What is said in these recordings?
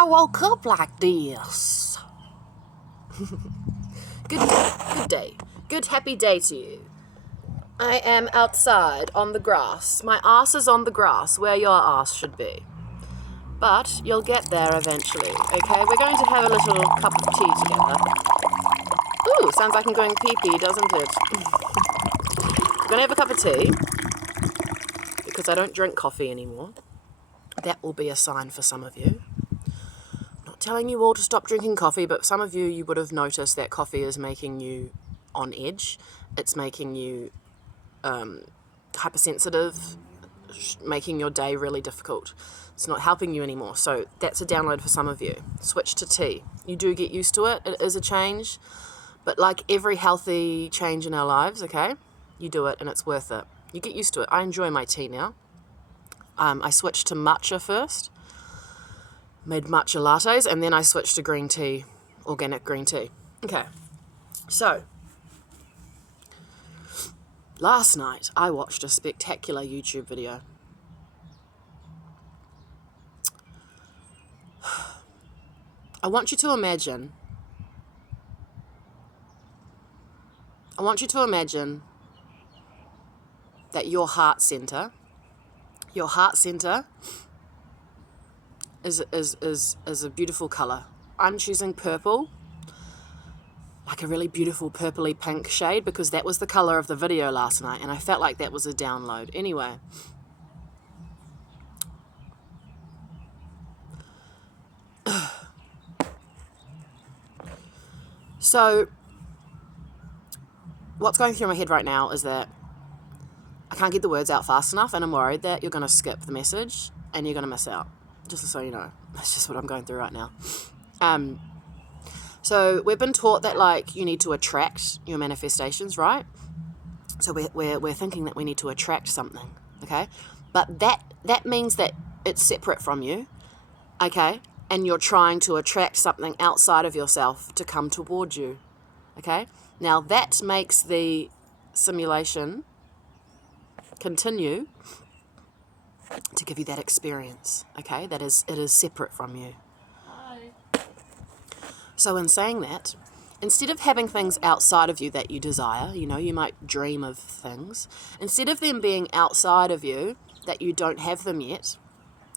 I woke up like this. Good day. Good happy day to you. I am outside on the grass. My ass is on the grass where your ass should be. But you'll get there eventually, okay? We're going to have a little cup of tea together. Ooh, sounds like I'm going pee-pee, doesn't it? We're going to have a cup of tea because I don't drink coffee anymore. That will be a sign for some of you. Not telling you all to stop drinking coffee, but some of you would have noticed that coffee is making you on edge. It's making you hypersensitive, making your day really difficult. It's not helping you anymore. So that's a download for some of you. Switch to tea. You do get used to it. It is a change. But like every healthy change in our lives, okay, you do it and it's worth it. You get used to it. I enjoy my tea now. I switched to matcha first, made matcha lattes, and then I switched to green tea, organic green tea. Okay, so last night I watched a spectacular YouTube video. I want you to imagine that your heart center is a beautiful color. I'm choosing purple, like a really beautiful purpley pink shade, because that was the color of the video last night, and I felt like that was a download. Anyway, so what's going through my head right now is that I can't get the words out fast enough, and I'm worried that you're going to skip the message and you're going to miss out. Just so you know, that's just what I'm going through right now. So we've been taught that, like, you need to attract your manifestations, right? So we're thinking that we need to attract something, okay? But that means that it's separate from you, okay? And you're trying to attract something outside of yourself to come toward you, okay? Now that makes the simulation continue to give you that experience, okay? It is separate from you. So in saying that, instead of having things outside of you that you desire, you know, you might dream of things, instead of them being outside of you, that you don't have them yet,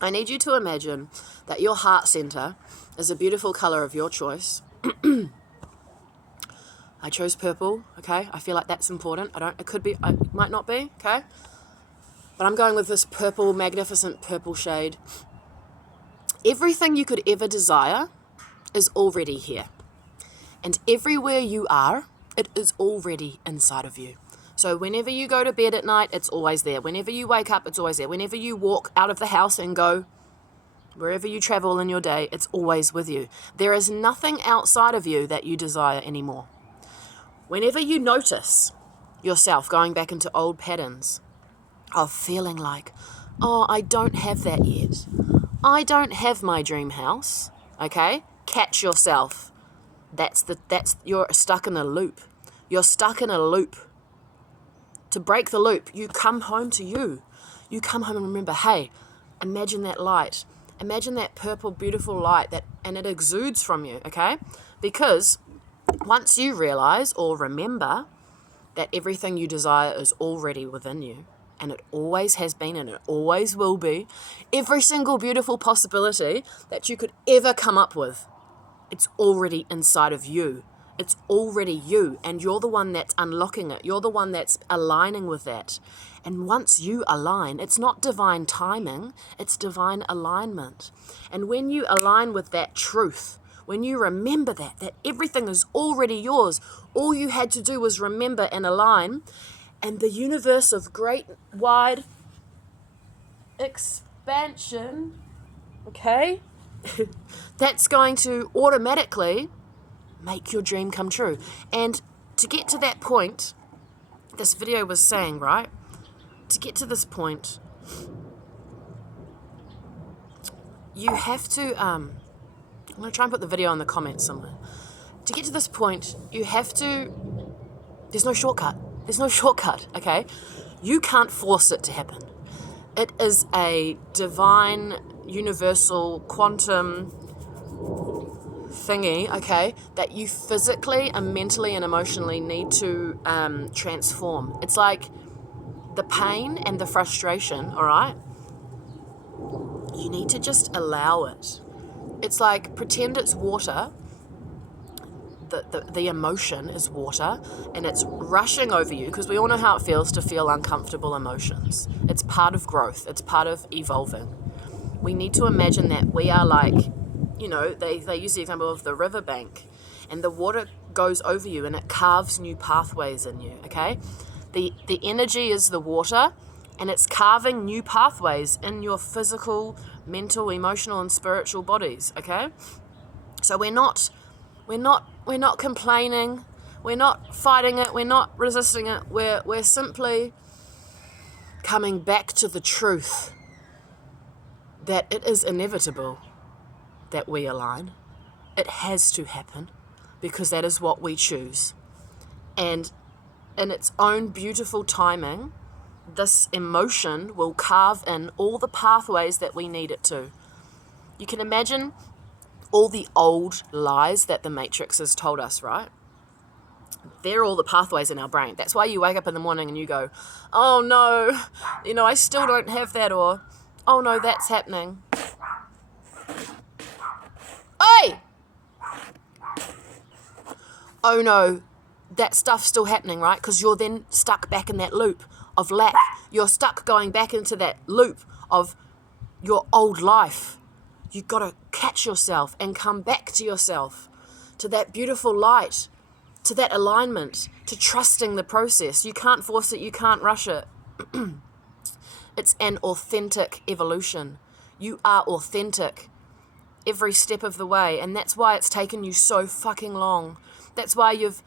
I need you to imagine that your heart center is a beautiful color of your choice. I chose purple, okay? I feel like that's important. It might not be, okay? But I'm going with this purple, magnificent purple shade. Everything you could ever desire is already here. And everywhere you are, it is already inside of you. So whenever you go to bed at night, it's always there. Whenever you wake up, it's always there. Whenever you walk out of the house and go wherever you travel in your day, it's always with you. There is nothing outside of you that you desire anymore. Whenever you notice yourself going back into old patterns of feeling like, oh, I don't have that yet. I don't have my dream house, okay? Catch yourself. You're stuck in a loop. You're stuck in a loop. To break the loop, you come home to you. You come home and remember, hey, imagine that light. Imagine that purple, beautiful light, and it exudes from you, okay? Because once you realize or remember that everything you desire is already within you, and it always has been and it always will be, every single beautiful possibility that you could ever come up with, it's already inside of you. It's already you, and you're the one that's unlocking it. You're the one that's aligning with that. And once you align, it's not divine timing, it's divine alignment. And when you align with that truth, when you remember that everything is already yours, all you had to do was remember and align, and the universe of great, wide expansion, okay, that's going to automatically make your dream come true. And to get to that point, this video was saying, right, to get to this point, you have to, I'm going to try and put the video in the comments somewhere. To get to this point, you have to, there's no shortcut. There's no shortcut, okay? You can't force it to happen. It is a divine, universal, quantum thingy, okay, that you physically and mentally and emotionally need to transform. It's like the pain and the frustration, all right? You need to just allow it. It's like pretend it's water. The emotion is water and it's rushing over you, because we all know how it feels to feel uncomfortable emotions. It's part of growth. It's part of evolving. We need to imagine that we are like, they use the example of the riverbank, and the water goes over you and it carves new pathways in you, okay? The energy is the water, and it's carving new pathways in your physical, mental, emotional, and spiritual bodies, okay? So we're not complaining, we're not fighting it, we're not resisting it, we're simply coming back to the truth that it is inevitable that we align. It has to happen because that is what we choose. And in its own beautiful timing, this emotion will carve in all the pathways that we need it to. You can imagine all the old lies that the Matrix has told us, right? They're all the pathways in our brain. That's why you wake up in the morning and you go, oh no, I still don't have that, or, oh no, that's happening. Oi! Oh no, that stuff's still happening, right? Because you're then stuck back in that loop of lack. You're stuck going back into that loop of your old life. You've got to catch yourself and come back to yourself, to that beautiful light, to that alignment, to trusting the process. You can't force it, you can't rush it. It's an authentic evolution. You are authentic every step of the way, and that's why it's taken you so fucking long. That's why you've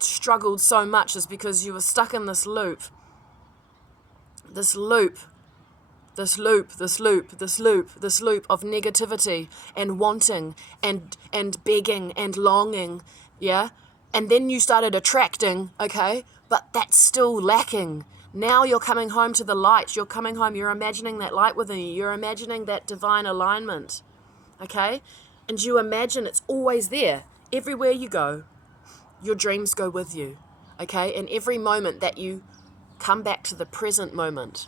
struggled so much, is because you were stuck in this loop of negativity and wanting and begging and longing, yeah? And then you started attracting, okay? But that's still lacking. Now you're coming home to the light. You're coming home. You're imagining that light within you. You're imagining that divine alignment, okay? And you imagine it's always there. Everywhere you go, your dreams go with you, okay? And every moment that you come back to the present moment,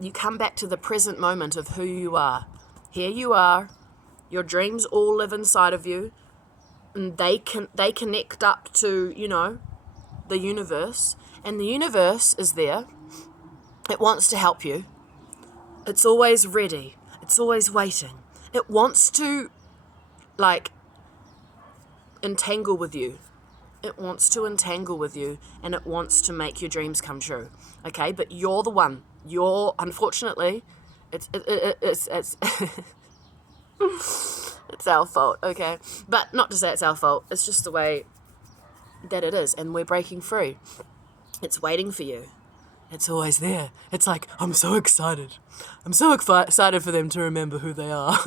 you come back to the present moment of who you are. Here you are. Your dreams all live inside of you, and they connect up to, the universe. And the universe is there. It wants to help you. It's always ready. It's always waiting. It wants to, entangle with you. It wants to entangle with you, and it wants to make your dreams come true. Okay, but you're the one. Unfortunately, it's it's our fault. Okay, but not to say it's our fault. It's just the way that it is, and we're breaking free. It's waiting for you. It's always there. It's like, I'm so excited. I'm so excited for them to remember who they are.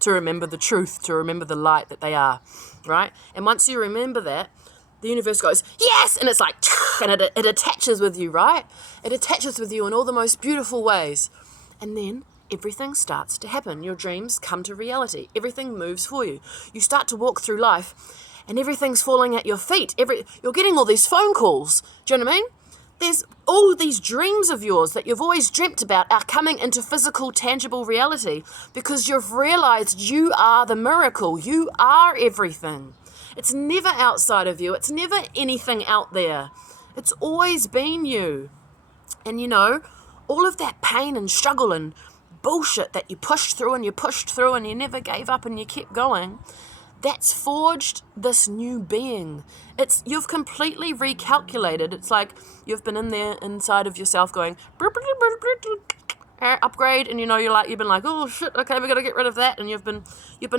To remember the truth, to remember the light that they are, right? And once you remember that, the universe goes, yes! And it's like, and it attaches with you, right? It attaches with you in all the most beautiful ways. And then everything starts to happen. Your dreams come to reality. Everything moves for you. You start to walk through life, and everything's falling at your feet. You're getting all these phone calls. Do you know what I mean? There's all these dreams of yours that you've always dreamt about are coming into physical, tangible reality because you've realized you are the miracle. You are everything. It's never outside of you. It's never anything out there. It's always been you. And all of that pain and struggle and bullshit that you pushed through and you never gave up and you kept going, that's forged this new being. You've completely recalculated. It's like you've been in there inside of yourself going upgrade, and you've been like, oh shit, okay, we got to get rid of that, and you've been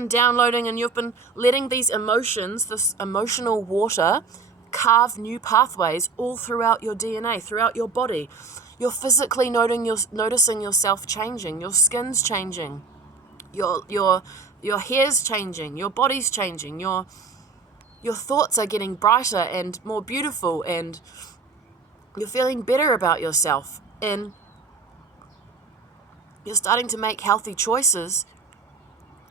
downloading, and you've been letting these emotions, this emotional water, carve new pathways all throughout your DNA, throughout your body. You're physically noticing yourself changing, your skin's changing, your hair's changing, your body's changing, your thoughts are getting brighter and more beautiful, and you're feeling better about yourself. And You're starting to make healthy choices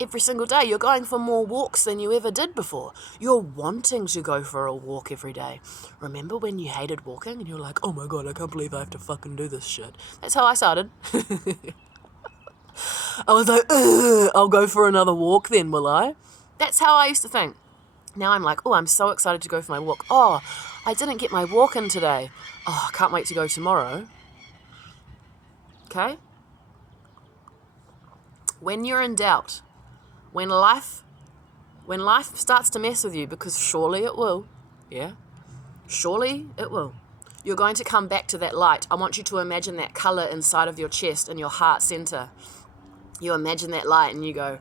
every single day. You're going for more walks than you ever did before. You're wanting to go for a walk every day. Remember when you hated walking and you're like, oh my God, I can't believe I have to fucking do this shit. That's how I started. I was like, I'll go for another walk then, will I? That's how I used to think. Now I'm like, oh, I'm so excited to go for my walk. Oh, I didn't get my walk in today. Oh, I can't wait to go tomorrow. Okay? When you're in doubt, when life starts to mess with you, because surely it will, yeah? Surely it will. You're going to come back to that light. I want you to imagine that color inside of your chest and your heart center. You imagine that light and you go,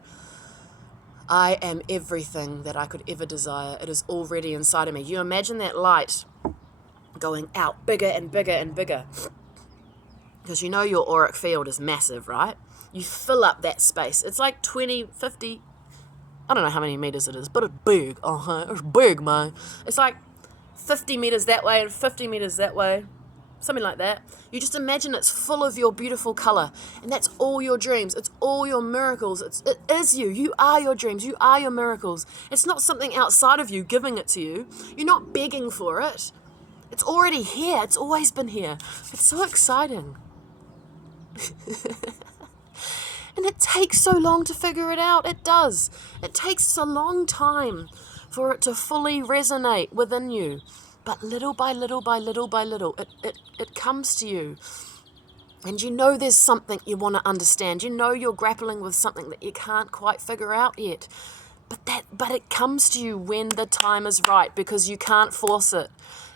I am everything that I could ever desire. It is already inside of me. You imagine that light going out bigger and bigger and bigger. Because you know your auric field is massive, right? You fill up that space. It's like 20, 50, I don't know how many meters it is, but it's big. It's big, man. It's like 50 meters that way and 50 meters that way. Something like that. You just imagine it's full of your beautiful color, and that's all your dreams. It's all your miracles. It is you. You are your dreams. You are your miracles. It's not something outside of you giving it to you. You're not begging for it. It's already here. It's always been here. It's so exciting. And it takes so long to figure it out. It does. It takes a long time for it to fully resonate within you. But little by little by little by little, it comes to you. And you know there's something you want to understand. You know you're grappling with something that you can't quite figure out yet. But it comes to you when the time is right, because you can't force it.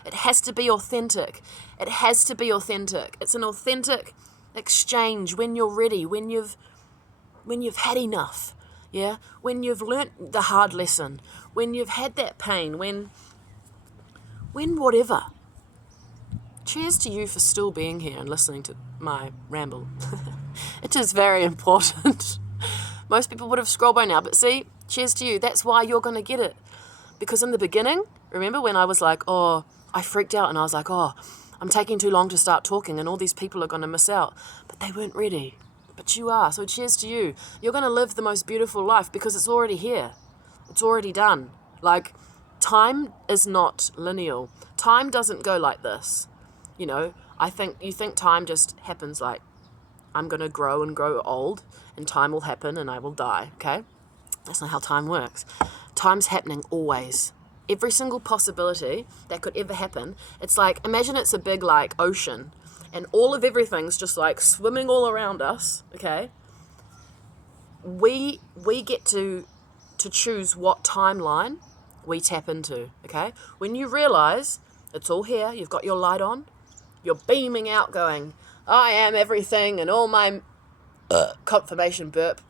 It has to be authentic. It has to be authentic. It's an authentic exchange when you're ready, when you've had enough, yeah? When you've learnt the hard lesson, when you've had that pain, when whatever. Cheers to you for still being here and listening to my ramble. It is very important. Most people would have scrolled by now, but see, cheers to you. That's why you're going to get it. Because in the beginning, remember when I was like, oh, I freaked out and I was like, oh, I'm taking too long to start talking and all these people are going to miss out. But they weren't ready. But you are. So cheers to you. You're going to live the most beautiful life because it's already here. It's already done. Like, time is not linear. Time doesn't go like this. You know, you think time just happens like, I'm going to grow and grow old and time will happen and I will die, okay? That's not how time works. Time's happening always. Every single possibility that could ever happen, it's like, imagine it's a big like ocean and all of everything's just like swimming all around us, okay? We get to choose what timeline we tap into, okay? When you realize it's all here, you've got your light on, you're beaming out going, I am everything and all my confirmation burp.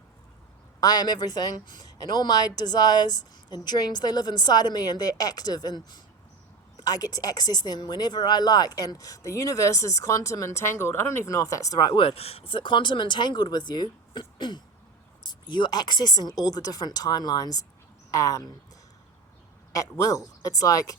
I am everything and all my desires and dreams, they live inside of me and they're active and I get to access them whenever I like, and the universe is quantum entangled. I don't even know if that's the right word. It's that quantum entangled with you. You're accessing all the different timelines at will. It's like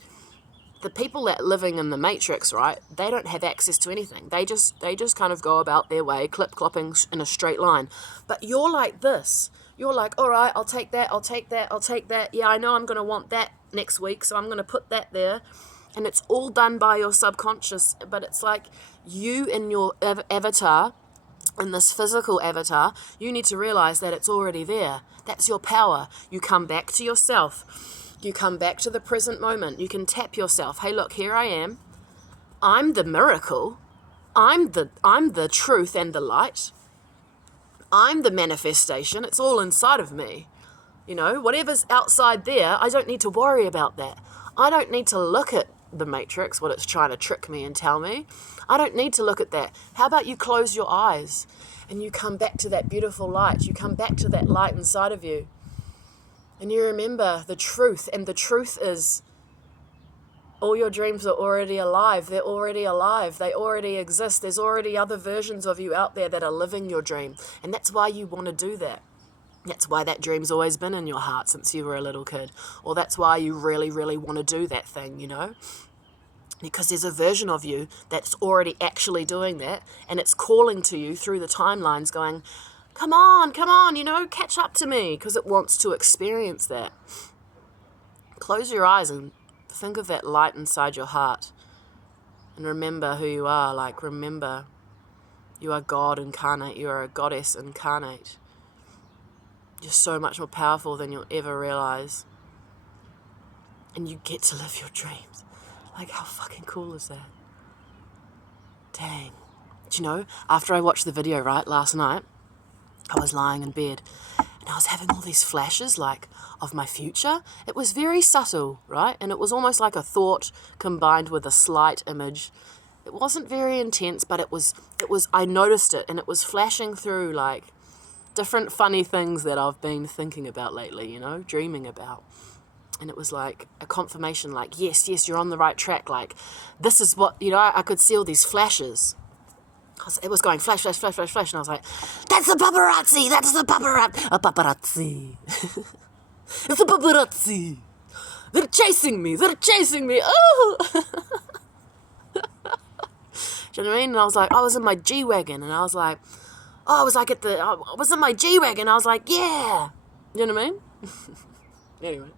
the people that are living in the Matrix, right? They don't have access to anything. They just kind of go about their way, clip-clopping in a straight line. But you're like this. You're like, all right, I'll take that, I'll take that, I'll take that. Yeah, I know I'm going to want that next week, so I'm going to put that there. And it's all done by your subconscious, but it's like you in your avatar, in this physical avatar, you need to realize that it's already there. That's your power. You come back to yourself. You come back to the present moment. You can tap yourself. Hey, look, here I am. I'm the miracle. I'm the truth and the light. I'm the manifestation. It's all inside of me. You know, whatever's outside there, I don't need to worry about that. I don't need to look at the Matrix, what it's trying to trick me and tell me. I don't need to look at that. How about you close your eyes and you come back to that beautiful light. You come back to that light inside of you. And you remember the truth. And the truth is all your dreams are already alive. They're already alive. They already exist. There's already other versions of you out there that are living your dream. And that's why you want to do that. That's why that dream's always been in your heart since you were a little kid. Or that's why you really, really want to do that thing, you know? Because there's a version of you that's already actually doing that, and it's calling to you through the timelines going, come on, catch up to me, because it wants to experience that. Close your eyes and think of that light inside your heart and remember who you are. Like, remember, you are God incarnate. You are a goddess incarnate. You're so much more powerful than you'll ever realize. And you get to live your dreams. Like, how fucking cool is that? Dang. Do you know, after I watched the video, right, last night, I was lying in bed and I was having all these flashes, like, of my future. It was very subtle, right? And it was almost like a thought combined with a slight image. It wasn't very intense, but it was, I noticed it, and it was flashing through, like, different funny things that I've been thinking about lately, you know, dreaming about. And it was like a confirmation, like, yes, you're on the right track. Like, this is what, you know, I could see all these flashes. It was going flash. And I was like, that's the paparazzi. It's the paparazzi. They're chasing me. Oh! Do you know what I mean? And I was like, I was in my G-Wagon. And I was like, I was in my G-Wagon. I was like, yeah. You know what I mean? Anyway.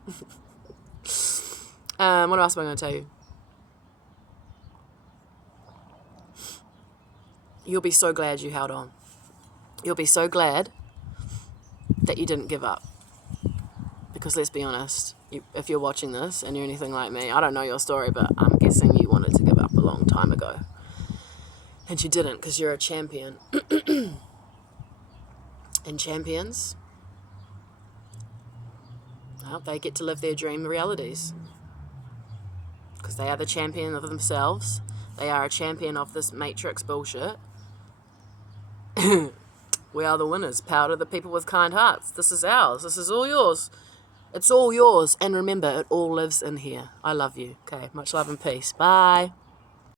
What else am I going to tell you? You'll be so glad you held on. You'll be so glad that you didn't give up. Because let's be honest, if you're watching this and you're anything like me, I don't know your story, but I'm guessing you wanted to give up a long time ago. And you didn't, because you're a champion. And champions, well, they get to live their dream realities. Because they are the champion of themselves. They are a champion of this matrix bullshit. We are the winners. Power to the people with kind hearts. This is ours. This is all yours. It's all yours. And remember, it all lives in here. I love you. Okay, much love and peace. Bye.